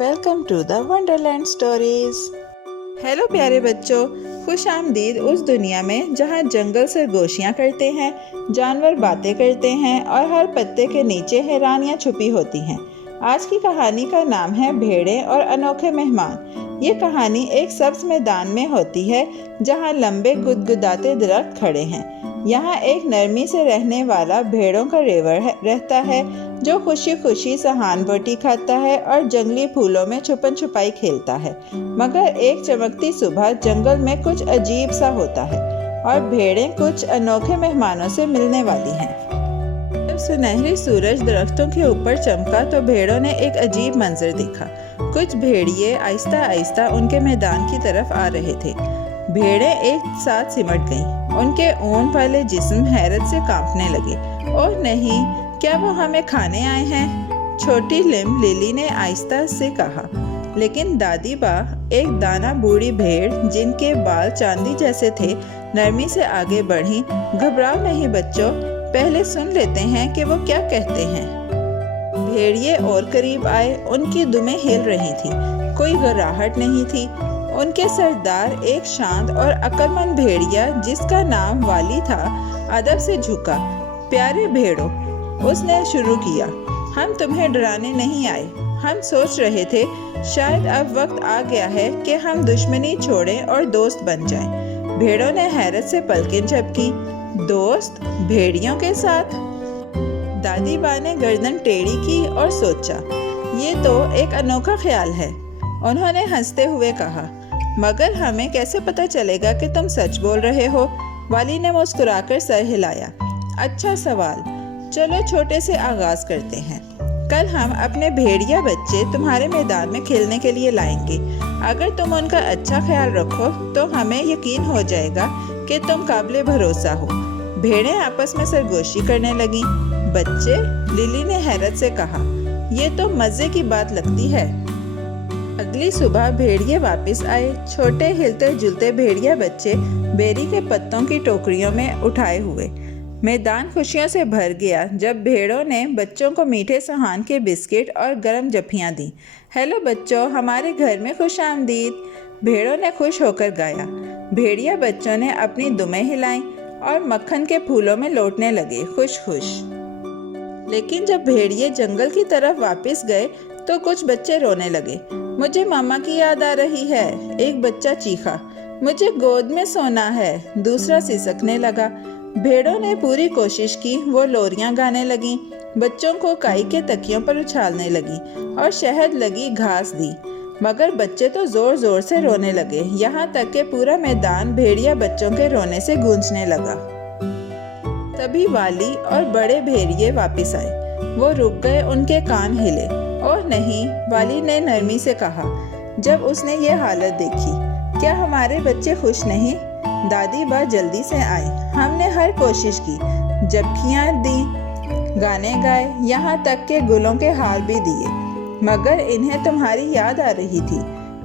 Welcome to the wonderland stories. Hello پیارے بچوں، خوش آمدید اس دنیا میں جہاں جنگل سرگوشیاں کرتے ہیں، جانور باتیں کرتے ہیں اور ہر پتے کے نیچے حیرانیاں چھپی ہوتی ہیں۔ آج کی کہانی کا نام ہے بھیڑیں اور انوکھے مہمان۔ یہ کہانی ایک سبز میدان میں ہوتی ہے جہاں لمبے گدگداتے درخت کھڑے ہیں۔ یہاں ایک نرمی سے رہنے والا بھیڑوں کا ریوڑ رہتا ہے جو خوشی خوشی سہان بوٹی کھاتا ہے اور جنگلی پھولوں میں چھپن چھپائی کھیلتا ہے۔ مگر ایک چمکتی صبح جنگل میں کچھ عجیب سا ہوتا ہے اور بھیڑیں کچھ انوکھے مہمانوں سے ملنے والی ہیں۔ جب سنہری سورج درختوں کے اوپر چمکا تو بھیڑوں نے ایک عجیب منظر دیکھا۔ کچھ بھیڑیے آہستہ آہستہ ان کے میدان کی طرف آ رہے تھے۔ بھیڑیں ایک ساتھ سمٹ گئیں۔ ان کے اون والے جسم حیرت سے کانپنے لگے۔ اوہ نہیں، کیا وہ ہمیں کھانے آئے ہیں؟ چھوٹی لم للی نے آہستہ سے کہا۔ لیکن دادی با، ایک دانا بوڑھی بھیڑ جن کے بال چاندی جیسے تھے، نرمی سے آگے بڑھی۔ گھبراؤ نہیں بچوں، پہلے سن لیتے ہیں کہ وہ کیا کہتے ہیں۔ بھیڑیے اور قریب آئے۔ ان کی دمیں ہل رہی تھی، کوئی گھبراہٹ نہیں تھی۔ ان کے سردار ایک شانت اور عقل مند بھیڑیا جس کا نام والی تھا ادب سے جھکا۔ پیارے بھیڑوں، اس نے شروع کیا، ہم تمہیں ڈرانے نہیں آئے۔ ہم سوچ رہے تھے شاید اب وقت آ گیا ہے کہ ہم دشمنی چھوڑیں اور دوست بن جائیں۔ بھیڑوں نے حیرت سے پلکیں جھپکیں۔ دوست؟ بھیڑیوں کے ساتھ؟ دادی با نے گردن ٹیڑھی کی اور سوچا، یہ تو ایک انوکھا خیال ہے۔ انہوں نے ہنستے ہوئے کہا، مگر ہمیں کیسے پتہ چلے گا کہ تم سچ بول رہے ہو؟ والی نے مسکرا کر سر ہلایا۔ اچھا سوال، چلو چھوٹے سے آغاز کرتے ہیں۔ کل ہم اپنے بھیڑیا بچے تمہارے میدان میں کھیلنے کے لیے لائیں گے۔ اگر تم ان کا اچھا خیال رکھو تو ہمیں یقین ہو جائے گا کہ تم قابل بھروسہ ہو۔ بھیڑیں آپس میں سرگوشی کرنے لگیں۔ بچے؟ للی نے حیرت سے کہا، یہ تو مزے کی بات لگتی ہے۔ اگلی صبح بھیڑیے واپس آئے، چھوٹے ہلتے جلتے بھیڑیا بچے بیری کے پتوں کی ٹوکریوں میں اٹھائے ہوئے۔ میدان خوشیوں سے بھر گیا جب بھیڑوں نے بچوں کو میٹھے سہان کے بسکٹ اور گرم جفیاں دیں۔ ہیلو بچوں، ہمارے گھر میں خوش آمدید، بھیڑوں نے خوش ہو کر گایا۔ بھیڑیا بچوں نے اپنی دمیں ہلائیں اور مکھن کے پھولوں میں لوٹنے لگے، خوش خوش۔ لیکن جب بھیڑیے جنگل کی طرف واپس گئے تو کچھ بچے رونے لگے۔ مجھے ماما کی یاد آ رہی ہے، ایک بچہ چیخا۔ مجھے گود میں سونا ہے، دوسرا سسکنے لگا۔ بھیڑوں نے پوری کوشش کی، وہ لوریاں گانے لگیں، بچوں کو کائی کے تکیوں پر اچھالنے لگیں اور شہد لگی گھاس دی، مگر بچے تو زور زور سے رونے لگے، یہاں تک کہ پورا میدان بھیڑیا بچوں کے رونے سے گونجنے لگا۔ تبھی والی اور بڑے بھیڑیے واپس آئے۔ وہ رک گئے، ان کے کان ہلے۔ اوہ نہیں، والی نے نرمی سے کہا جب اس نے یہ حالت دیکھی، کیا ہمارے بچے خوش نہیں؟ دادی با جلدی سے آئی۔ ہم نے ہر کوشش کی، جھپکیاں دیں، گانے گائے، یہاں تک کہ گلوں کے ہار بھی دیے، مگر انہیں تمہاری یاد آ رہی تھی۔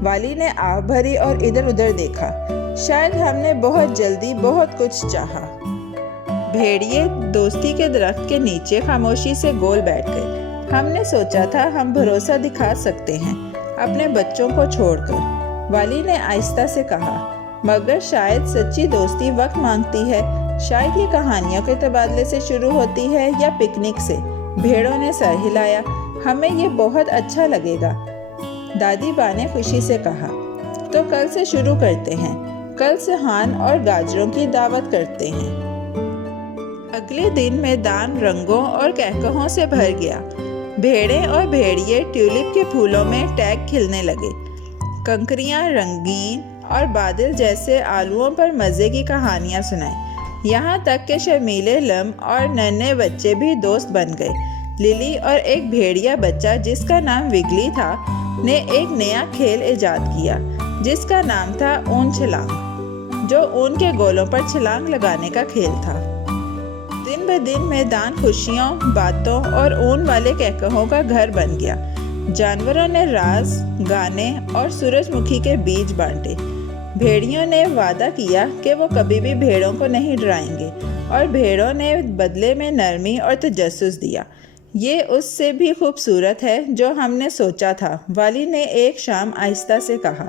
والی نے آہ بھری اور ادھر ادھر دیکھا۔ شاید ہم نے بہت جلدی بہت کچھ چاہا۔ بھیڑیے دوستی کے درخت کے نیچے خاموشی سے گول بیٹھ گئے۔ ہم نے سوچا تھا ہم بھروسہ دکھا سکتے ہیں اپنے بچوں کو چھوڑ کر، والی نے آہستہ سے کہا، مگر شاید سچی دوستی وقت مانگتی ہے، شاید یہ کہانیوں کے تبادلے سے شروع ہوتی ہے یا پکنک سے۔ بھیڑوں نے سر ہلایا، ہمیں یہ بہت اچھا لگے گا، دادی با نے خوشی سے کہا۔ تو کل سے شروع کرتے ہیں، کل سہان اور گاجروں کی دعوت کرتے ہیں۔ اگلے دن میدان رنگوں اور کہکہوں سے بھر گیا۔ بھیڑیں اور بھیڑیے ٹیولپ کے پھولوں میں ٹیگ کھلنے لگے، کنکریاں رنگین اور بادل جیسے آلوؤں پر مزے کی کہانیاں سنائیں، یہاں تک کہ شرمیلے لم اور ننھے بچے بھی دوست بن گئے۔ للی اور ایک بھیڑیا بچہ جس کا نام وگلی تھا نے ایک نیا کھیل ایجاد کیا جس کا نام تھا اون چھلانگ، جو اون کے گولوں پر چھلانگ لگانے کا کھیل تھا۔ دن بدن میدان خوشیوں، باتوں اور اون والے کہکہوں کا گھر بن گیا۔ جانوروں نے راز، گانے اور سورج مکھی کے بیج بانٹے۔ بھیڑیوں نے وعدہ کیا کہ وہ کبھی بھی بھیڑوں کو نہیں ڈرائیں گے اور بھیڑوں نے بدلے میں نرمی اور تجسس دیا۔ یہ اس سے بھی خوبصورت ہے جو ہم نے سوچا تھا، والی نے ایک شام آہستہ سے کہا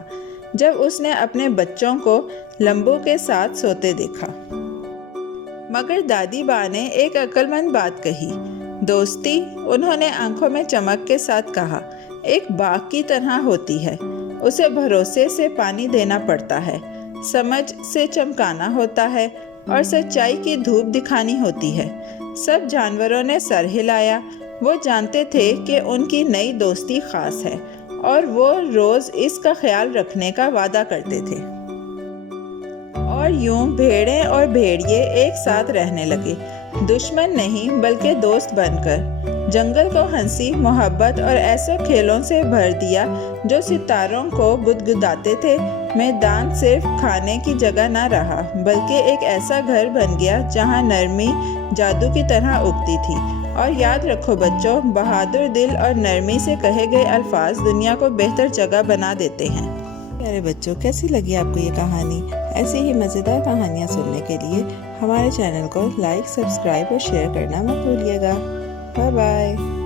جب اس نے اپنے بچوں کو لمبو کے ساتھ سوتے دیکھا۔ مگر دادی باں نے ایک عقل مند بات کہی، دوستی، انہوں نے آنکھوں میں چمک کے ساتھ کہا، ایک باغ کی طرح ہوتی ہے، اسے بھروسے سے پانی دینا پڑتا ہے، سمجھ سے چمکانا ہوتا ہے اور سچائی کی دھوپ دکھانی ہوتی ہے۔ سب جانوروں نے سر ہلایا، وہ جانتے تھے کہ ان کی نئی دوستی خاص ہے اور وہ روز اس کا خیال رکھنے کا وعدہ کرتے تھے۔ اور یوں بھیڑیں اور بھیڑیے ایک ساتھ رہنے لگے، دشمن نہیں بلکہ دوست بن کر۔ جنگل کو ہنسی، محبت اور ایسے کھیلوں سے بھر دیا جو ستاروں کو گدگداتے تھے۔ میدان صرف کھانے کی جگہ نہ رہا بلکہ ایک ایسا گھر بن گیا جہاں نرمی جادو کی طرح اگتی تھی۔ اور یاد رکھو بچوں، بہادر دل اور نرمی سے کہے گئے الفاظ دنیا کو بہتر جگہ بنا دیتے ہیں۔ پیارے بچوں، کیسی لگی آپ کو یہ کہانی؟ ایسی ہی مزیدار کہانیاں سننے کے لیے ہمارے چینل کو لائک، سبسکرائب اور شیئر کرنا مت بھولیے گا۔ Bye bye.